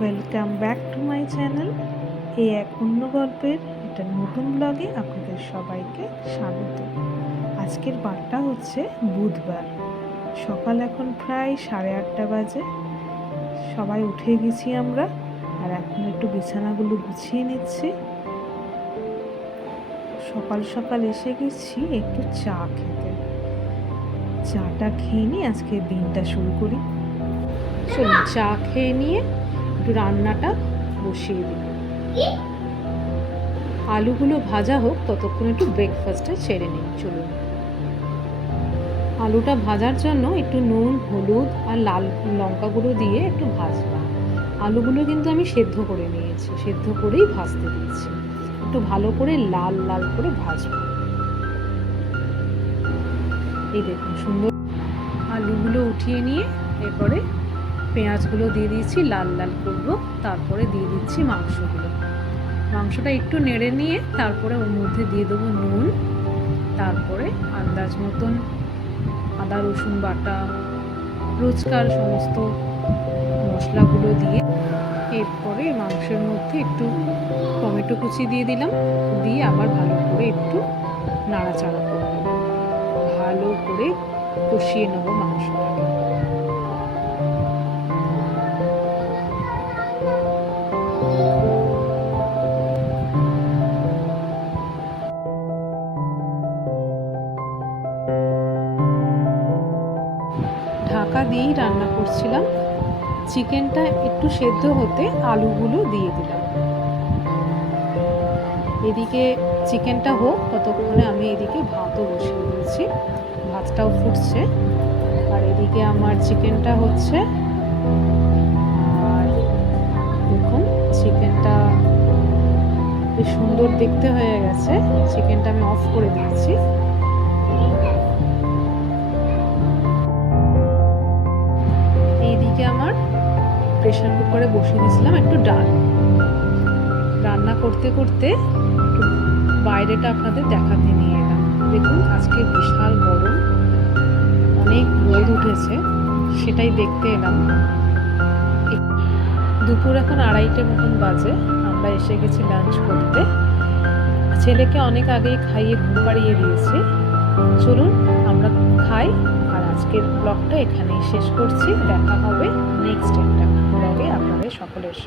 Welcome back to my channel. এই এক অন্য গল্পের একটা নতুন ব্লগে আপনাদের সবাইকে স্বাগত। আজকের বারটা হচ্ছে বুধবার, সকাল এখন প্রায় 8:30 বাজে। সবাই উঠে গেছি আমরা, আর এখন একটু বিছানাগুলো গুছিয়ে নিচ্ছি। সকাল সকাল এসে গেছি একটু চা খেতে। চাটা খেয়ে নিয়ে আজকে দিনটা শুরু করি। চলুন চা খেয়ে নিয়ে একটু রান্নাটা বসিয়ে দিই। আলুগুলো ভাজা হোক, ততক্ষণ একটু ব্রেকফাস্টটা ছেড়ে নিই। চলুন, আলুটা ভাজার জন্য একটু নুন, হলুদ আর লাল লঙ্কা গুঁড়ো দিয়ে একটু ভাজলাম। আলুগুলো কিন্তু আমি সেদ্ধ করে নিয়েছি, সেদ্ধ করেই ভাজতে দিয়েছি। একটু ভালো করে লাল লাল করে ভাজবো। এই দেখুন সুন্দর আলুগুলো উঠিয়ে নিয়ে এরপরে পেঁয়াজগুলো দিয়ে দিয়েছি, লাল লাল করবো। তারপরে দিয়ে দিচ্ছি মাংসগুলো। মাংসটা একটু নেড়ে নিয়ে তারপরে ওর মধ্যে দিয়ে দেবো নুন, তারপরে আন্দাজ মতন আদা রসুন বাটা, রোজকার সমস্ত মশলাগুলো দিয়ে এরপরে মাংসের মধ্যে একটু টমেটো কুচি দিয়ে দিলাম, দিয়ে আবার ভালো করে একটু নাড়াচাড়া করব। ভালো করে কষিয়ে নেব মাংসটাকে। ঢাকা দিয়েই রান্না করছিলাম। চিকেনটা একটু সেদ্ধ হতে আলুগুলো দিয়ে দিলাম। এদিকে চিকেনটা হোক, ততক্ষণে আমি এদিকে ভাতও বসিয়ে দিয়েছি। ভাতটাও ফুটছে, আর এদিকে আমার চিকেনটা হচ্ছে। আর দেখুন চিকেনটা বেশ সুন্দর দেখতে হয়ে গেছে। চিকেনটা আমি অফ করে দিয়েছি। এইদিকে আমার প্রেশার কুকারে বসিয়ে দিয়েছিলাম একটু ডাল। রান্না করতে করতে একটু বাইরেটা আপনাদের দেখাতে নিয়ে এলাম। দেখুন আজকে বিশাল গরম, অনেক রোদ উঠেছে, সেটাই দেখতে এলাম। দুপুর এখন 2:30 মতন বাজে। আমরা এসে গেছি লাঞ্চ করতে। ছেলেকে অনেক আগেই খাইয়ে ঘুম পাড়িয়ে দিয়েছি। চলুন আমরা খাই। আর আজকের ব্লগটা এখানেই শেষ করছি। দেখা হবে নেক্সট একটা ব্লগে আপনাদের সকলের সঙ্গে।